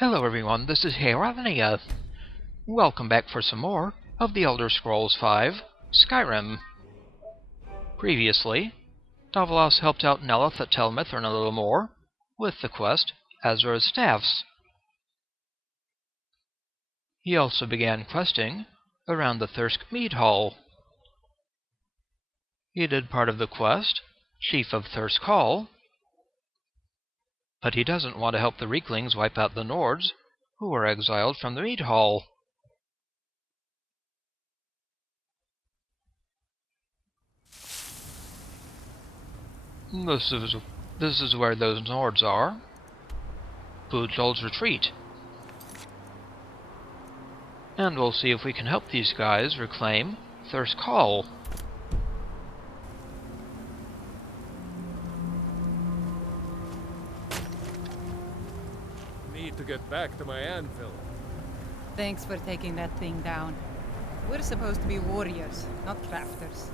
Hello everyone, this is Heralnia. Welcome back for some more of the Elder Scrolls V, Skyrim. Previously, Davilas helped out Neloth at Tel Mithryn a little more with the quest Azra's Staffs. He also began questing around the Thirsk Mead Hall. He did part of the quest, Chief of Thirsk Hall, but he doesn't want to help the Rieklings wipe out the Nords, who were exiled from the Mead Hall. This is where those Nords are. Bujold's retreat. And we'll see if we can help these guys reclaim Thirsk Hall. Need to get back to my anvil. Thanks for taking that thing down. We're supposed to be warriors, not crafters.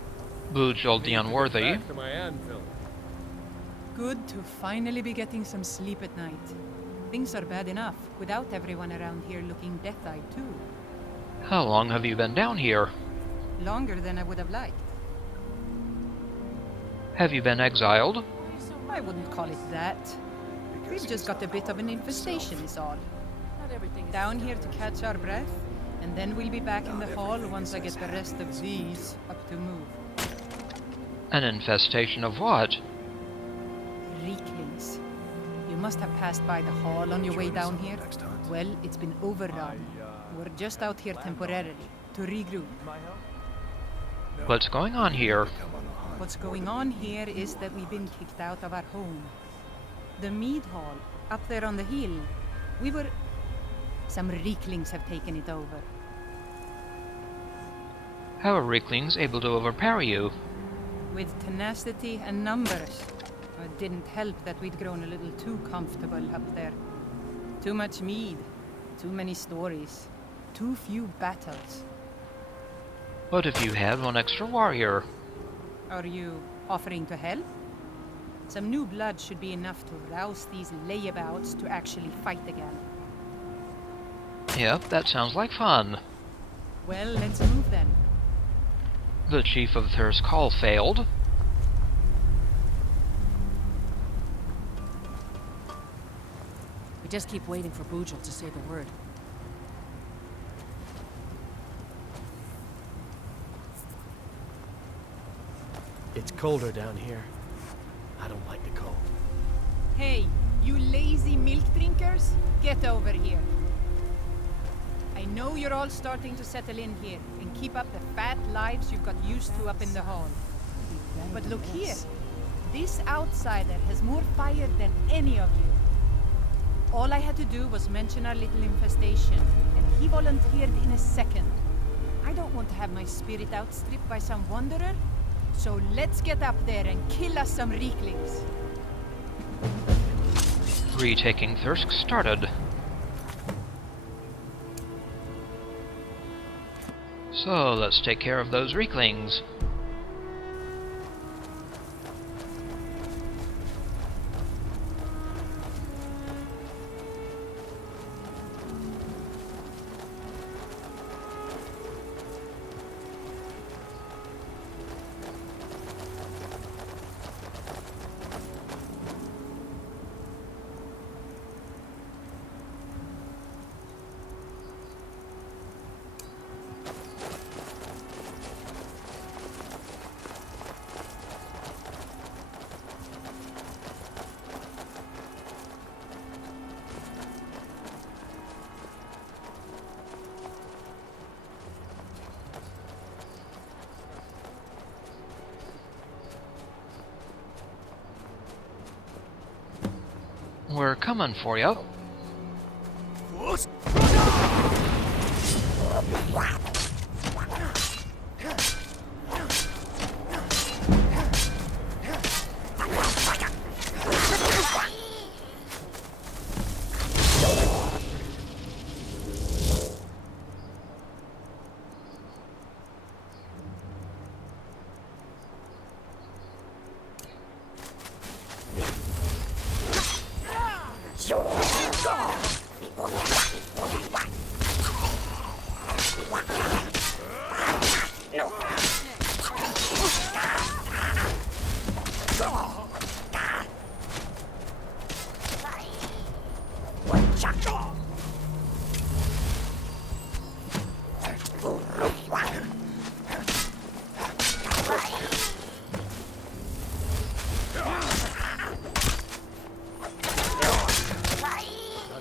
Bujold the Unworthy. Back to my anvil. Good to finally be getting some sleep at night. Things are bad enough without everyone around here looking death-eyed too. How long have you been down here? Longer than I would have liked. Have you been exiled? I wouldn't call it that. We've just got a bit of an infestation is all. Down here to catch our breath, and then we'll be back in the hall once I get the rest of these up to move. An infestation of what? Rieklings. You must have passed by the hall on your way down here. Well, it's been overrun. We're just out here temporarily, to regroup. What's going on here? What's going on here is that we've been kicked out of our home. The Mead Hall, up there on the hill. Some Rieklings have taken it over. How are Rieklings able to overpower you? With tenacity and numbers. It didn't help that we'd grown a little too comfortable up there. Too much mead, too many stories, too few battles. What if you had one extra warrior? Are you offering to help? Some new blood should be enough to rouse these layabouts to actually fight again. Yep, that sounds like fun. Well, let's move then. The Chief of Thirsk Hall failed. We just keep waiting for Bujold to say the word. It's colder down here. I don't like the cold. Hey, you lazy milk drinkers, get over here. I know you're all starting to settle in here and keep up the fat lives you've got used to up in the hall. But look here, this outsider has more fire than any of you. All I had to do was mention our little infestation, and he volunteered in a second. I don't want to have my spirit outstripped by some wanderer, so let's get up there and kill us some Rieklings. Retaking Thirsk started. So, let's take care of those Rieklings. We're coming for you.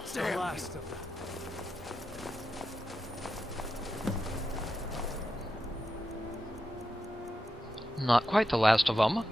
That's the last of them. Not quite the last of them.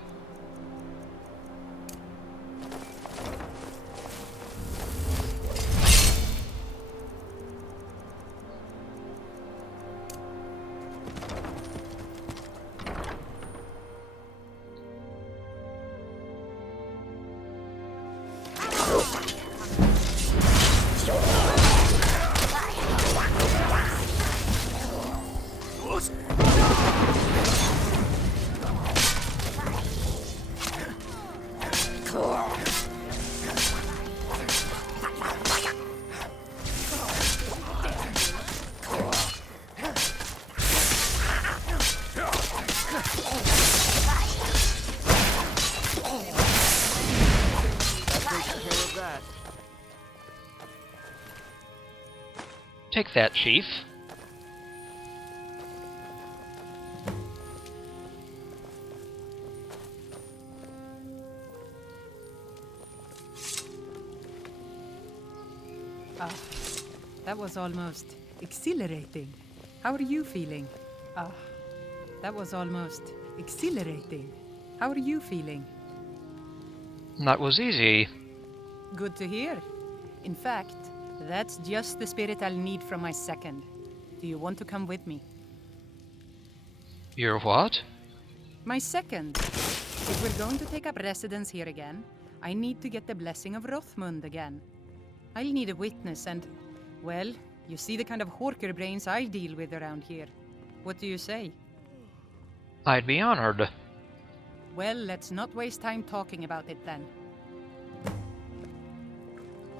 Take that, Chief. That was almost exhilarating. How are you feeling? That was almost exhilarating. How are you feeling? That was easy. Good to hear. In fact, that's just the spirit I'll need from my second. Do you want to come with me? Your what? My second. If we're going to take up residence here again, I need to get the blessing of Rothmund again. I'll need a witness and, well, you see the kind of horker brains I deal with around here. What do you say? I'd be honored. Well, let's not waste time talking about it then.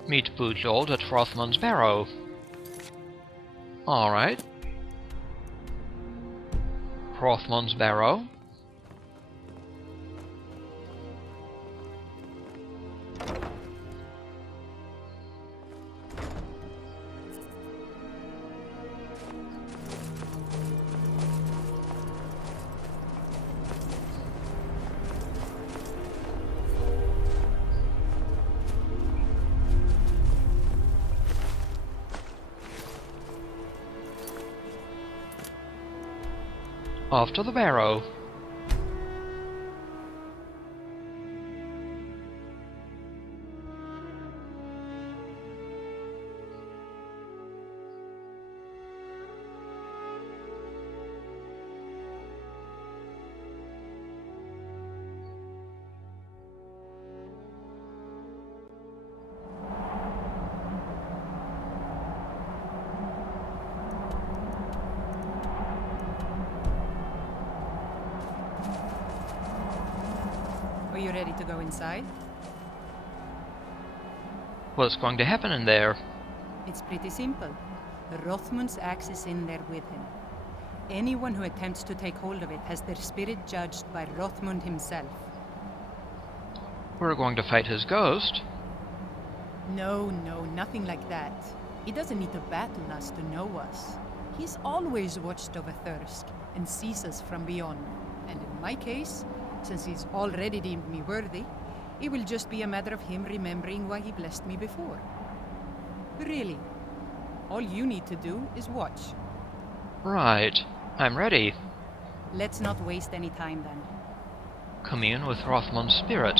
Meet Bujold at Rothmund's Barrow. Alright. Rothmund's Barrow. Off to the barrow. Are you ready to go inside? What's going to happen in there? It's pretty simple. Rothmund's axe is in there with him. Anyone who attempts to take hold of it has their spirit judged by Rothmund himself. We're going to fight his ghost. No, nothing like that. He doesn't need to battle us to know us. He's always watched over Thirsk and sees us from beyond. And in my case, since he's already deemed me worthy, it will just be a matter of him remembering why he blessed me before. Really, all you need to do is watch. Right. I'm ready. Let's not waste any time then. Commune with Rothmund's spirit.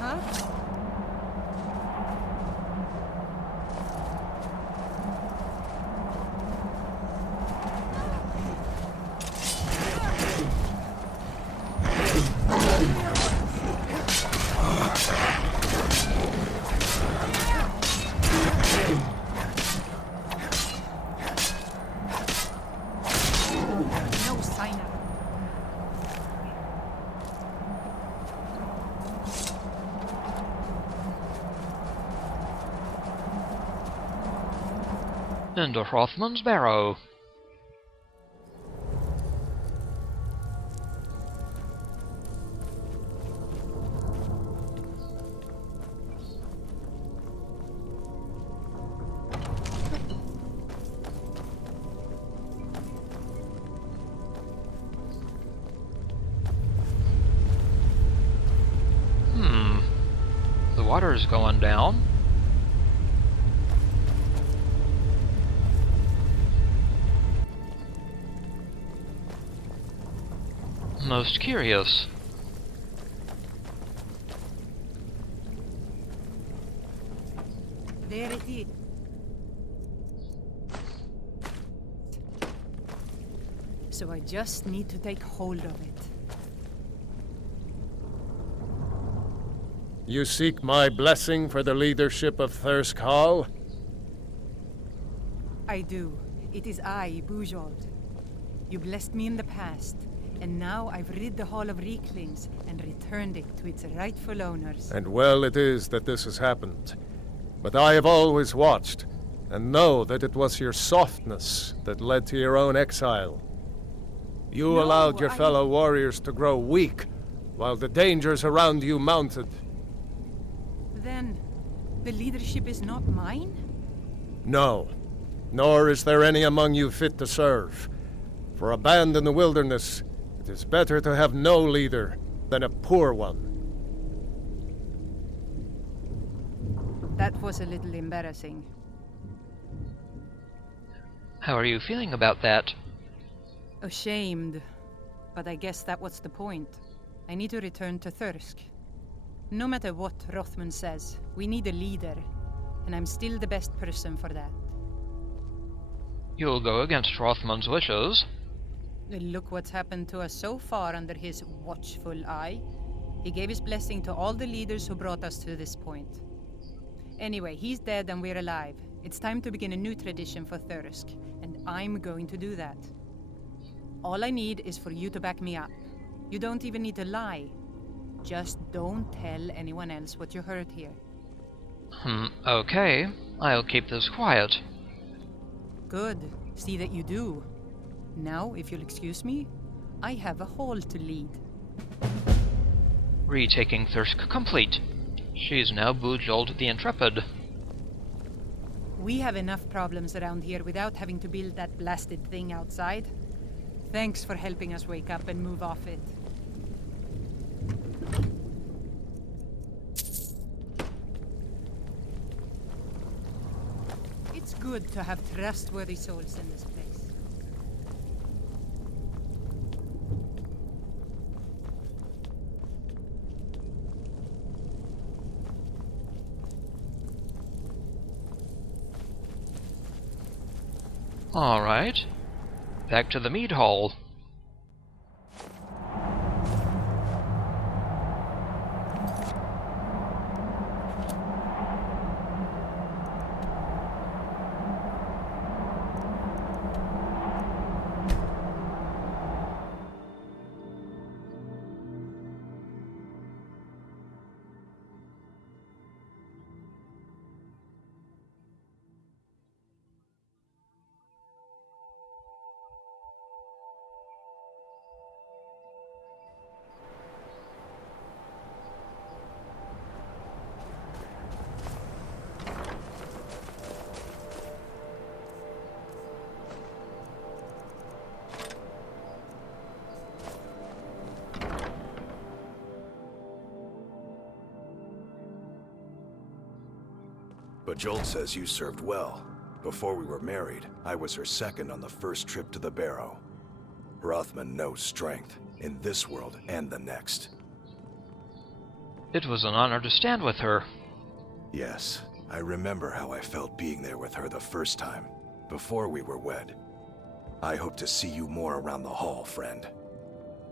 Huh? into Hrothmund's barrow. The water's going down. Most curious. There it is. So I just need to take hold of it. You seek my blessing for the leadership of Thirsk Hall? I do. It is I, Bujold. You blessed me in the past, and now I've rid the Hall of Rieklings and returned it to its rightful owners. And well it is that this has happened. But I have always watched, and know that it was your softness that led to your own exile. You No, allowed your fellow warriors to grow weak, while the dangers around you mounted. Then, the leadership is not mine? No, nor is there any among you fit to serve. For a band in the wilderness, it is better to have no leader than a poor one. That was a little embarrassing. How are you feeling about that? Ashamed. But I guess that was the point. I need to return to Thirsk. No matter what Hrothmund says, we need a leader. And I'm still the best person for that. You'll go against Hrothmund's wishes. Look what's happened to us so far under his watchful eye. He gave his blessing to all the leaders who brought us to this point. Anyway, he's dead and we're alive. It's time to begin a new tradition for Thirsk, and I'm going to do that. All I need is for you to back me up. You don't even need to lie. Just don't tell anyone else what you heard here. Okay. I'll keep this quiet. Good. See that you do. Now, if you'll excuse me, I have a hall to lead. Retaking Thirsk complete. She's now Bujold the Intrepid. We have enough problems around here without having to build that blasted thing outside. Thanks for helping us wake up and move off it. It's good to have trustworthy souls in this place. Alright. Back to the Mead Hall. Bujold says you served well. Before we were married, I was her second on the first trip to the Barrow. Hrothmund knows strength, in this world and the next. It was an honor to stand with her. Yes, I remember how I felt being there with her the first time, before we were wed. I hope to see you more around the hall, friend.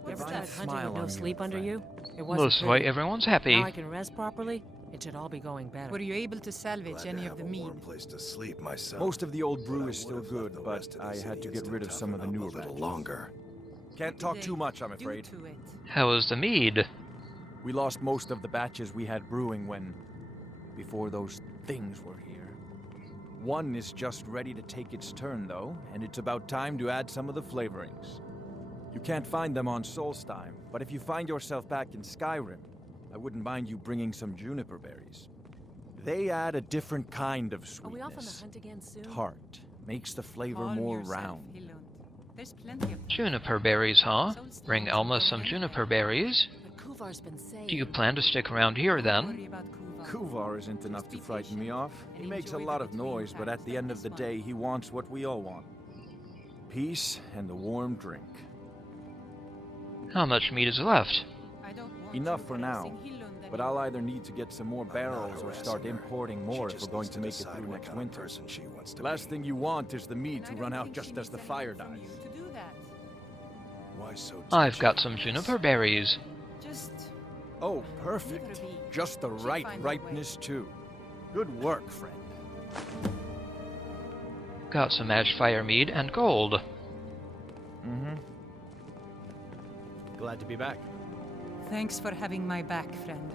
You ever Why tried that hunting smile with no on sleep your under friend? you? It wasn't This way pretty. everyone's happy. Now I can rest properly. It should all be going better. Were you able to salvage Glad any to of have the a mead? warm place to sleep myself. Most of the old but brew I is still would have left good, the but rest of the I city had to get instant rid of some of the toughen newer up a little batches. longer. Can't talk too much, I'm Due afraid. to it. How was the mead? We lost most of the batches we had brewing before those things were here. One is just ready to take its turn, though, and it's about time to add some of the flavorings. You can't find them on Solstheim, but if you find yourself back in Skyrim, I wouldn't mind you bringing some juniper berries. They add a different kind of sweetness. Are we off on the hunt again soon? Tart. Makes the flavor Calm more yourself, round. Hillund. There's plenty of them. Juniper berries, huh? Solstice Bring is Elma going some anyway. juniper berries. But Kuvar's been saying... Do you plan to stick around here Don't then? worry about Kuvar. Kuvar isn't enough to be frighten me patient off. He and makes a enjoy lot the of noise, but at the between end of the times like day, this he wants what we all want. Peace and a warm drink. How much meat is left? I don't want Enough you for now, harassing Hillund but anymore. I'll either need to get some more barrels or start importing more if we're going to make it through next winter. Last thing you want is the mead And to I run don't out think just she as the needs fire anything from dies. you to do that. Why so I've touchy? got some juniper berries. Just Oh, leave perfect. her be. Just the She'll right find her way. ripeness, too. Good work, friend. Got some ash fire mead and gold. Mm-hmm. Glad to be back. Thanks for having my back, friend.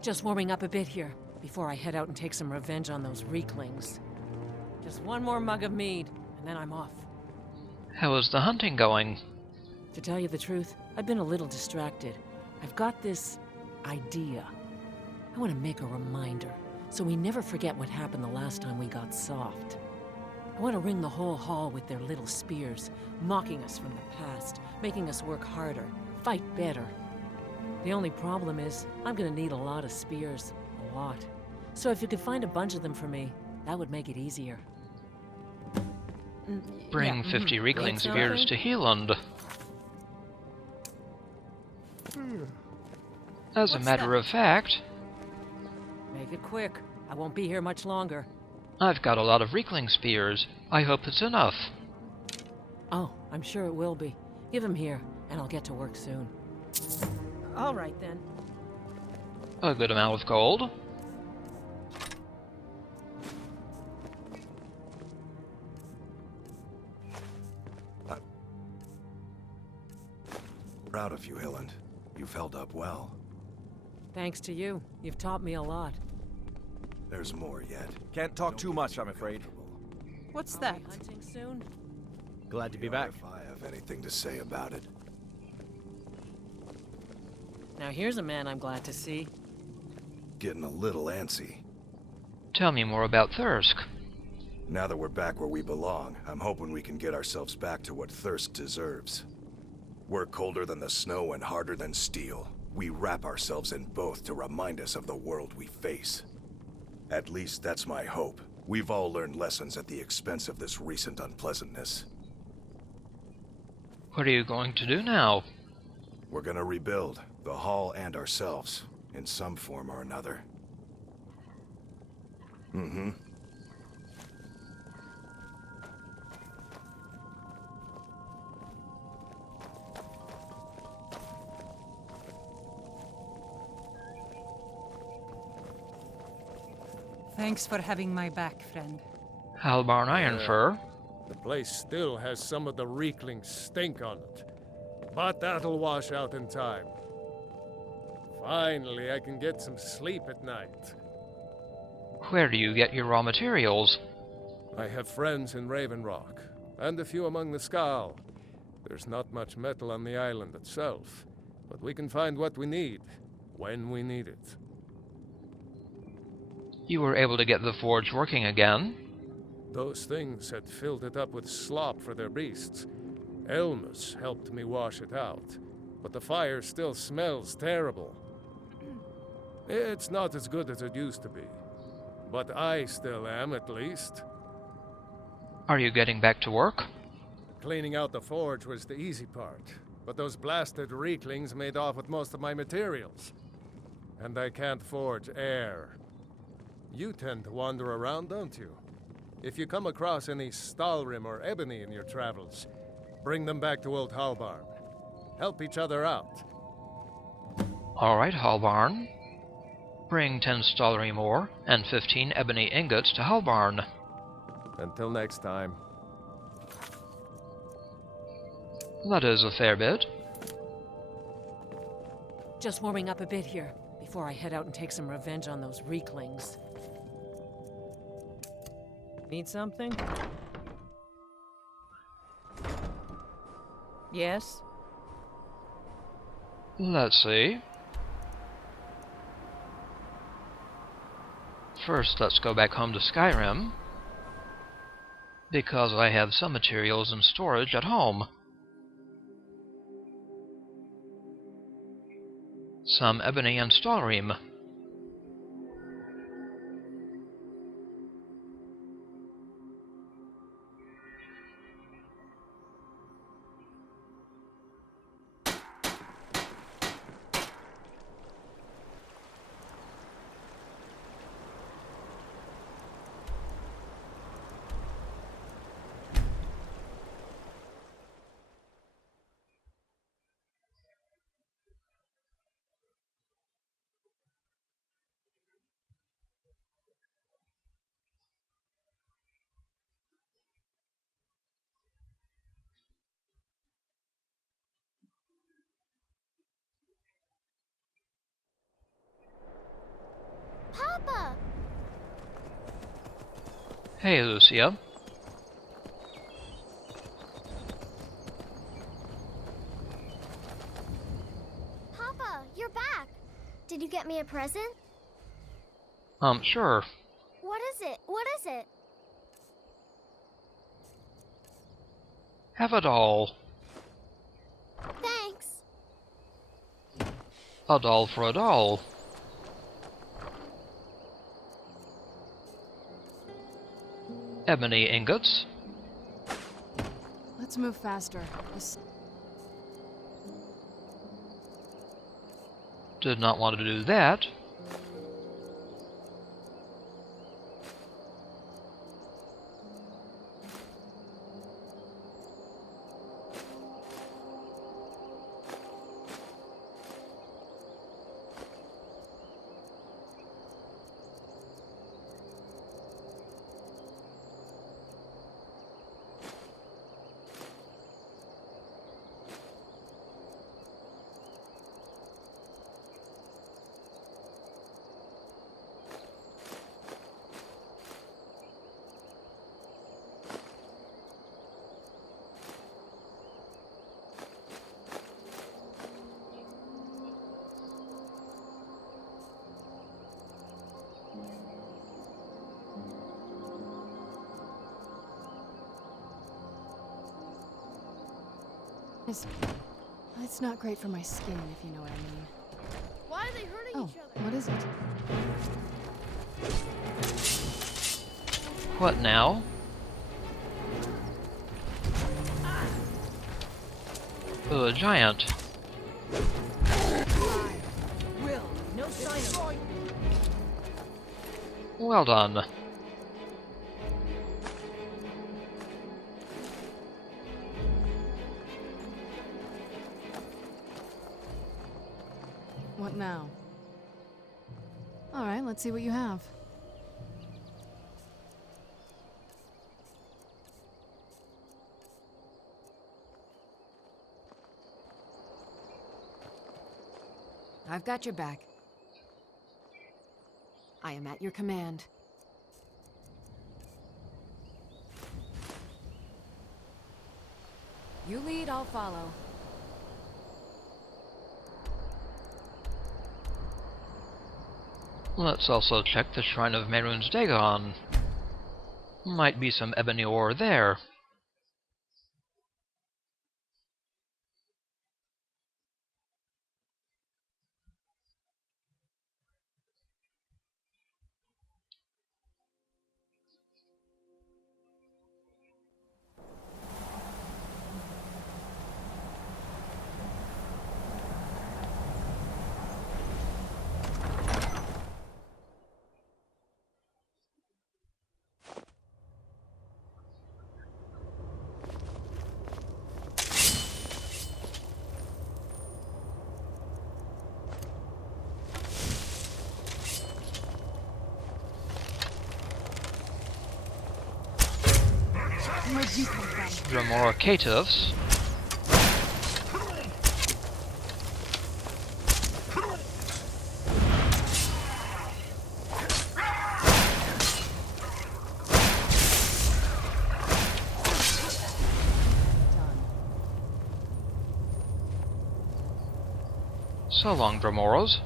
Just warming up a bit here, before I head out and take some revenge on those Rieklings. Just one more mug of mead, and then I'm off. How is the hunting going? To tell you the truth, I've been a little distracted. I've got this idea. I want to make a reminder, so we never forget what happened the last time we got soft. I want to ring the whole hall with their little spears, mocking us from the past, making us work harder, fight better. The only problem is, I'm gonna need a lot of spears. A lot. So if you could find a bunch of them for me, that would make it easier. Bring 50 Riekling Like spears to something? Heeland. As a What's matter that? of fact, Make it quick. I won't be here much longer. I've got a lot of Riekling spears. I hope it's enough. Oh, I'm sure it will be. Give him here, and I'll get to work soon. All right, then. A good amount of gold. Proud of you, Hillund. You've held up well. Thanks to you. You've taught me a lot. There's more yet. Can't talk too much, I'm afraid. What's Are that? we hunting soon? Glad to be back. If I have anything to say about it. Now here's a man I'm glad to see. Getting a little antsy. Tell me more about Thirsk. Now that we're back where we belong, I'm hoping we can get ourselves back to what Thirsk deserves. We're colder than the snow and harder than steel. We wrap ourselves in both to remind us of the world we face. At least that's my hope. We've all learned lessons at the expense of this recent unpleasantness. What are you going to do now? We're gonna rebuild, the Hall and ourselves, in some form or another. Mm-hmm. Thanks for having my back, friend. Halbarn Ironfur. The place still has some of the Rieklings stink on it. But that'll wash out in time. Finally, I can get some sleep at night. Where do you get your raw materials? I have friends in Raven Rock, and a few among the Skal. There's not much metal on the island itself, but we can find what we need, when we need it. You were able to get the forge working again? Those things had filled it up with slop for their beasts. Elmas helped me wash it out, but the fire still smells terrible. It's not as good as it used to be, but I still am, at least. Are you getting back to work? Cleaning out the forge was the easy part, but those blasted Rieklings made off with most of my materials. And I can't forge air. You tend to wander around, don't you? If you come across any Stalrim or Ebony in your travels, bring them back to Old Halbarn. Help each other out. Alright, Halbarn. Bring 10 Stollery ore and 15 ebony ingots to Halbarn. Until next time. That is a fair bit. Just warming up a bit here, before I head out and take some revenge on those Rieklings. Need something? Yes? Let's see. First, let's go back home to Skyrim, because I have some materials in storage at home. Some ebony and stahlream. Papa! Hey, Lucia. Papa, you're back! Did you get me a present? Sure. What is it? What is it? Have a doll. Thanks! A doll for a doll. Ebony ingots. Let's move faster. Did not want to do that. It's not great for my skin, if you know what I mean. Why are they hurting each other? What is it? What now? Oh, a giant. Will, no sign of... Well done. What now? Alright, let's see what you have. I've got your back. I am at your command. You lead, I'll follow. Let's also check the Shrine of Mehrunes Dagon. Might be some ebony ore there. There are more caitiffs. So long, Dramoros.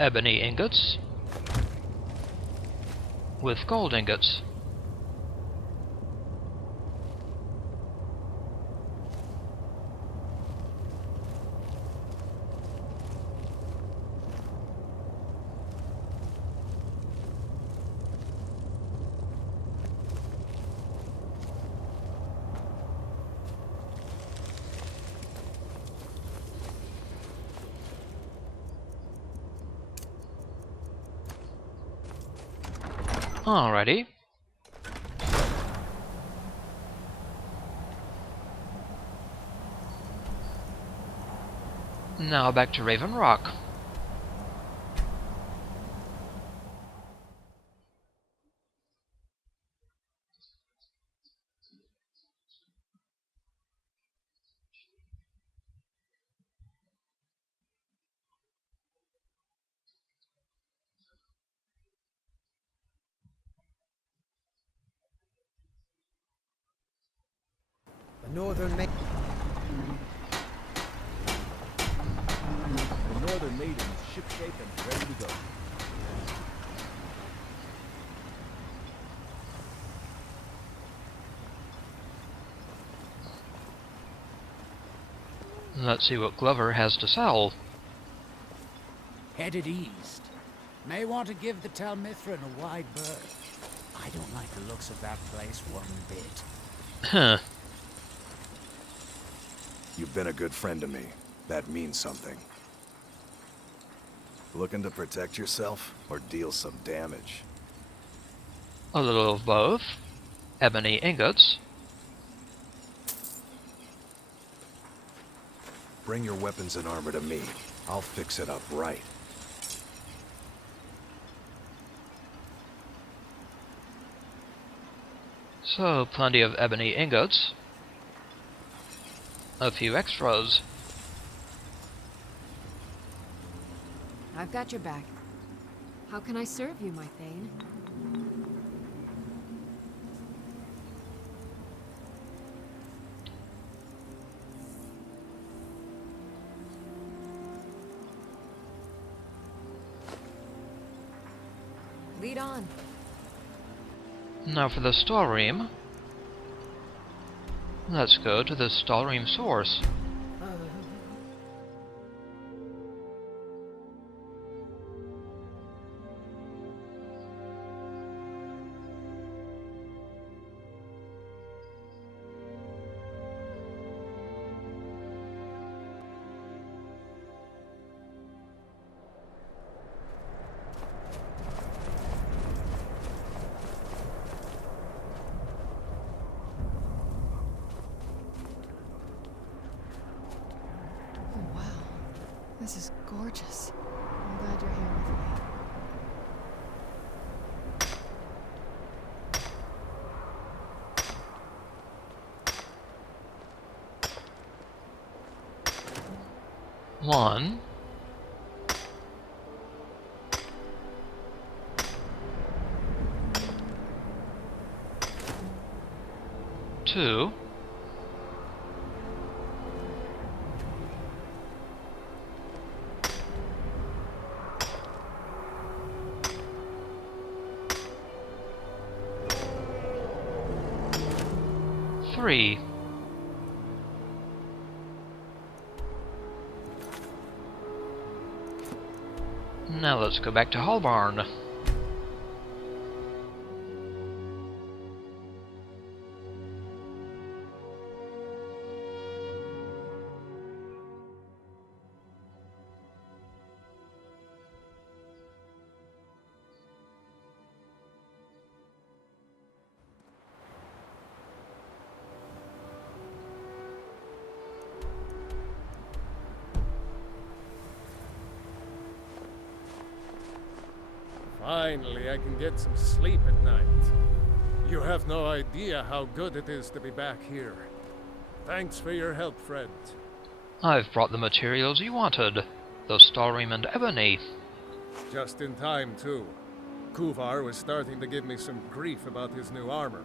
Ebony ingots with gold ingots. Alrighty. Now back to Raven Rock. The Northern Maiden. The Northern Maiden is shipshape and ready to go. Let's see what Glover has to sell. Headed east. May want to give the Tel Mithryn a wide berth. I don't like the looks of that place one bit. Huh. You've been a good friend to me. That means something. Looking to protect yourself or deal some damage? A little of both. Ebony ingots. Bring your weapons and armor to me. I'll fix it up right. So, plenty of ebony ingots. A few extras. I've got your back. How can I serve you, my Thane? Lead on. Now for the storeroom. Let's go to the storeroom source. This is gorgeous. I'm glad you're here with me. One. Two. Three. Now let's go back to Hallbarn. Finally, I can get some sleep at night. You have no idea how good it is to be back here. Thanks for your help, friend. I've brought the materials you wanted. The Stalrim and ebony. Just in time, too. Kuvar was starting to give me some grief about his new armor.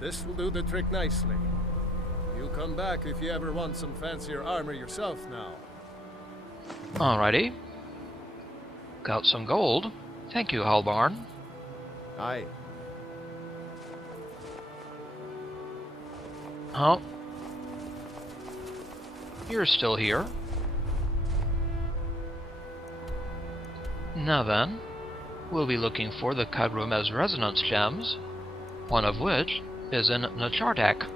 This will do the trick nicely. You come back if you ever want some fancier armor yourself now. Alrighty. Got some gold. Thank you, Halbarn. Aye. Oh. You're still here. Now then, we'll be looking for the Kagrumez resonance gems, one of which is in Nachardak.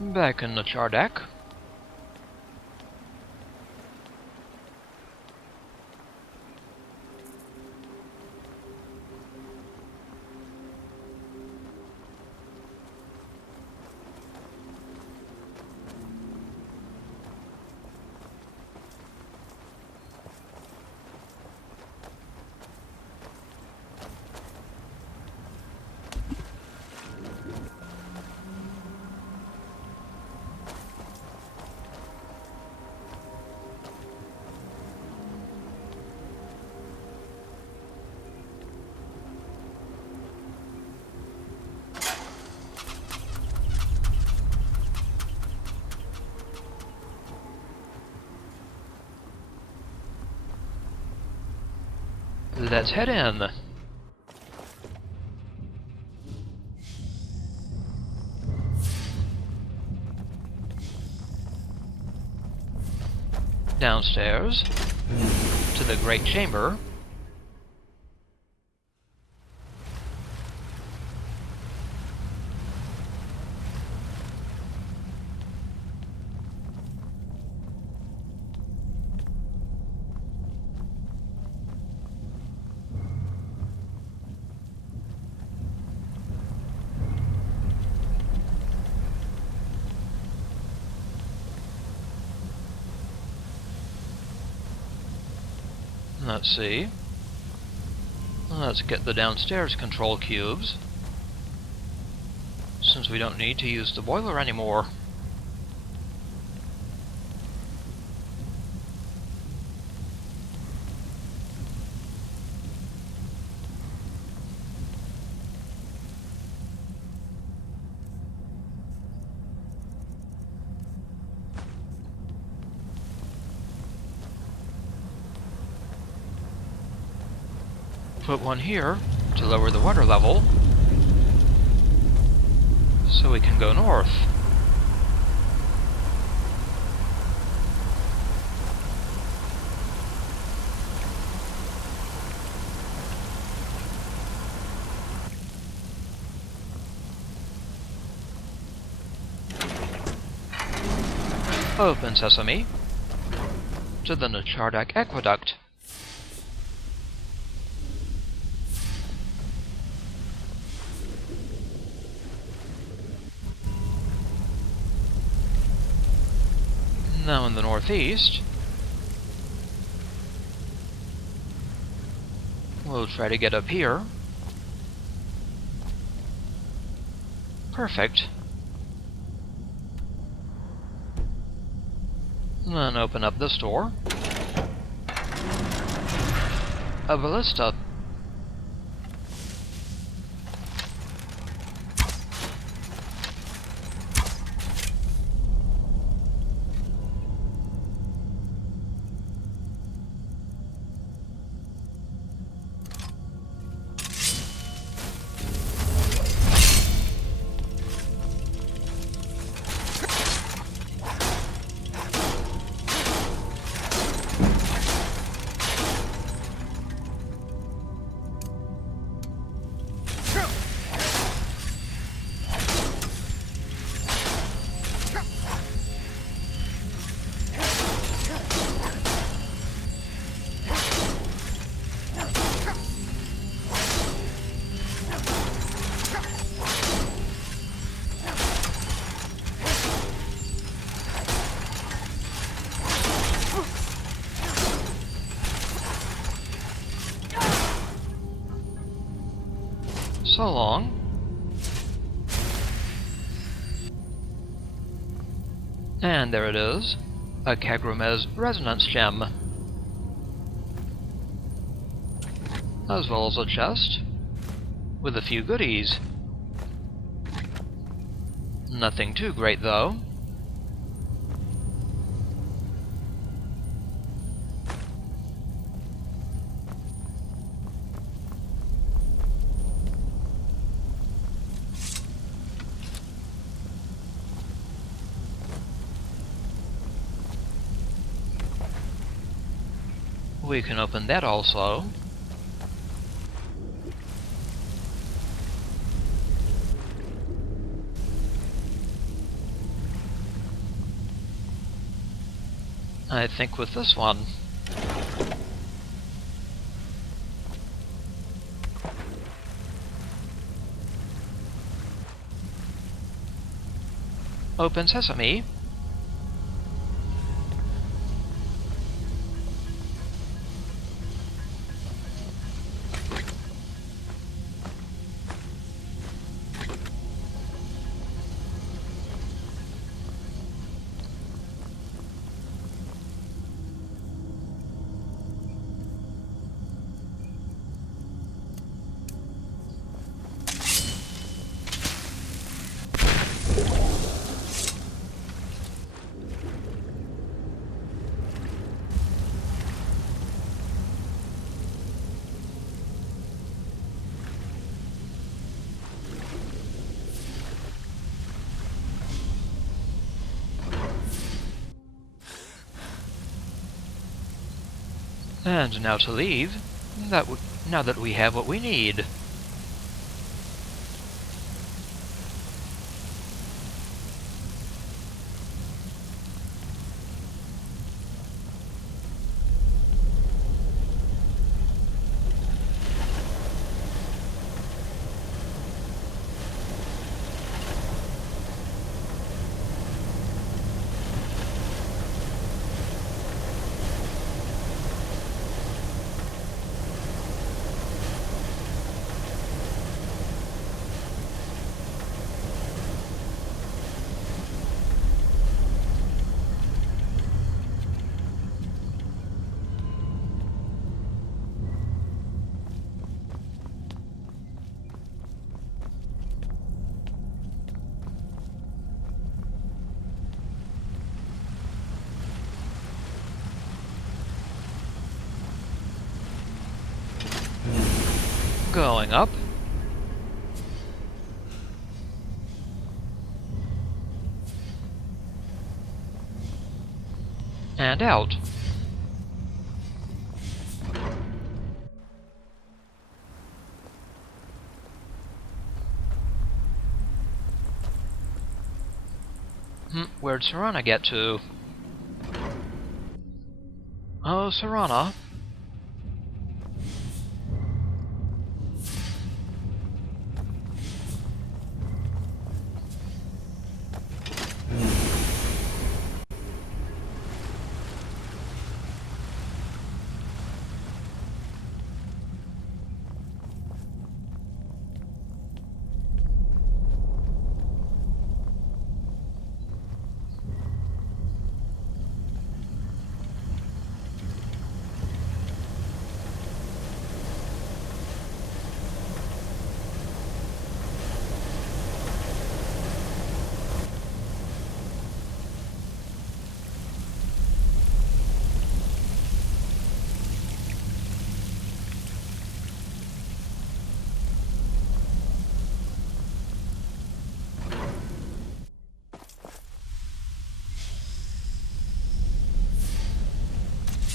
Back in Nachardak. Let's head in. Downstairs to the Great Chamber. Let's see. Let's get the downstairs control cubes, since we don't need to use the boiler anymore. Put one here to lower the water level, so we can go north. Open sesame to the Nachardak Aqueduct. Now in the northeast, we'll try to get up here. Perfect. Then open up this door. A ballista. So long. And there it is, a Kagrumez resonance gem. As well as a chest, with a few goodies. Nothing too great, though. We can open that also. I think with this one. Open sesame. And now to leave, now that we have what we need. Going up. And out. Where'd Serana get to? Oh, Serana.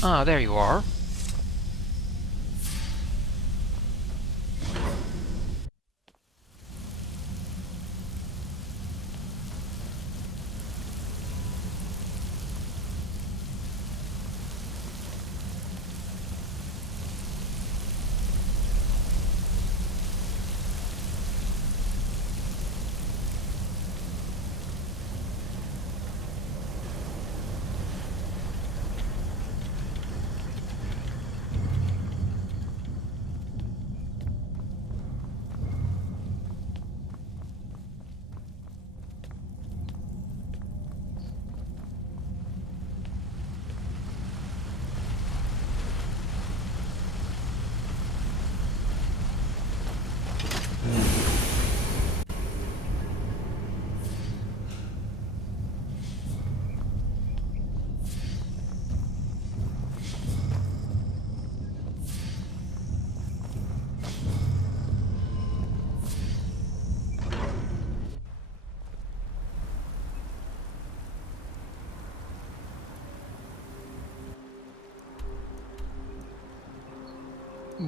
Ah, there you are.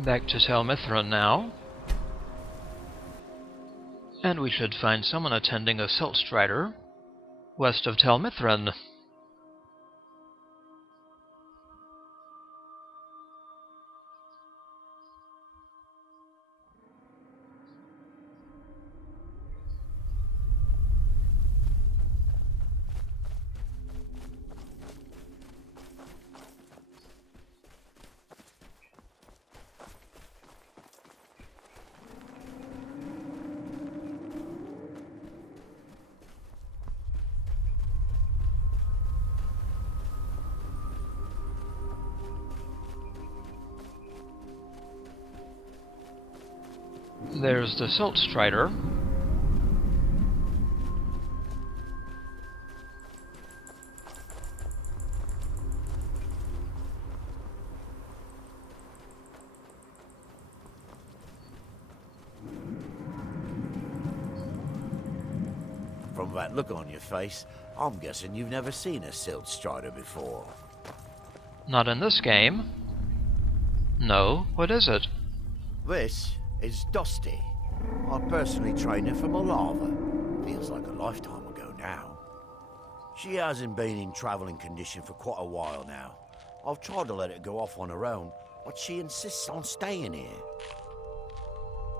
Back to Tel Mithryn now. And we should find someone attending a Silt Strider west of Tel Mithryn. There's the Silt Strider. From that look on your face, I'm guessing you've never seen a Silt Strider before. Not in this game. No, what is it? This is Dusty. I personally trained her from a lava. Feels like a lifetime ago now. She hasn't been in traveling condition for quite a while now. I've tried to let her go off on her own, but she insists on staying here.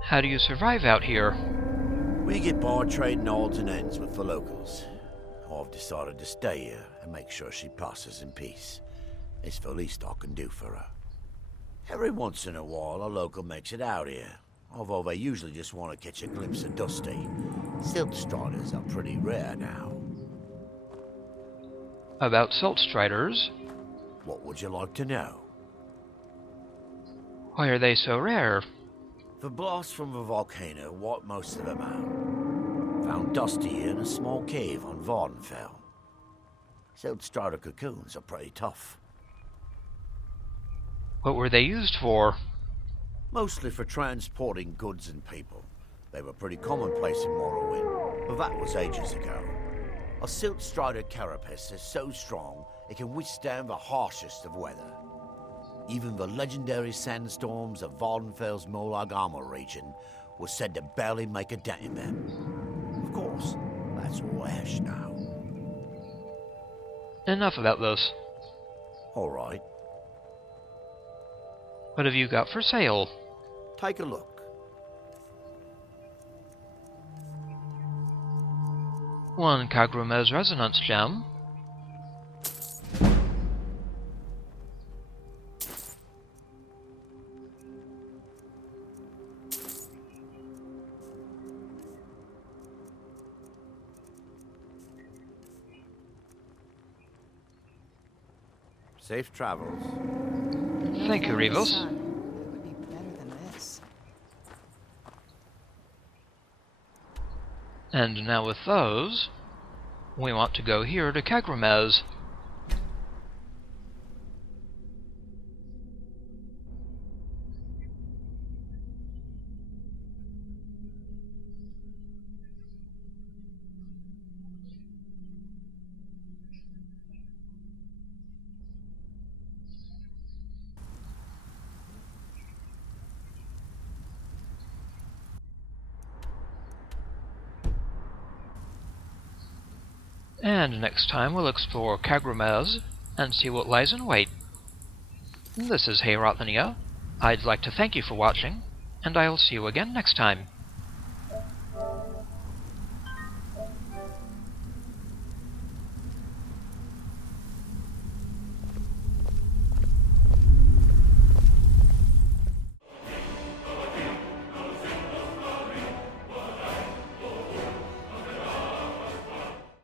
How do you survive out here? We get by trading odds and ends with the locals. I've decided to stay here and make sure she passes in peace. It's the least I can do for her. Every once in a while, a local makes it out here, although they usually just want to catch a glimpse of Dusty. Silt Striders are pretty rare now. About Silt Striders? What would you like to know? Why are they so rare? The blast from the volcano wiped most of them out. Found Dusty in a small cave on Vardenfell. Silt Strider cocoons are pretty tough. What were they used for? Mostly for transporting goods and people. They were pretty commonplace in Morrowind, but that was ages ago. A Silt Strider carapace is so strong it can withstand the harshest of weather. Even the legendary sandstorms of Vardenfell's Molag Armor region were said to barely make a dent in them. Of course, that's all ash now. Enough about this. All right. What have you got for sale? Take a look. One Kagrumez resonance gem. Safe travels. Thank you, Rivos. It would be better than this. And now with those, we want to go here to Kagrumez. And next time we'll explore Kagrumez and see what lies in wait. This is Hey Rothania. I'd like to thank you for watching, and I'll see you again next time.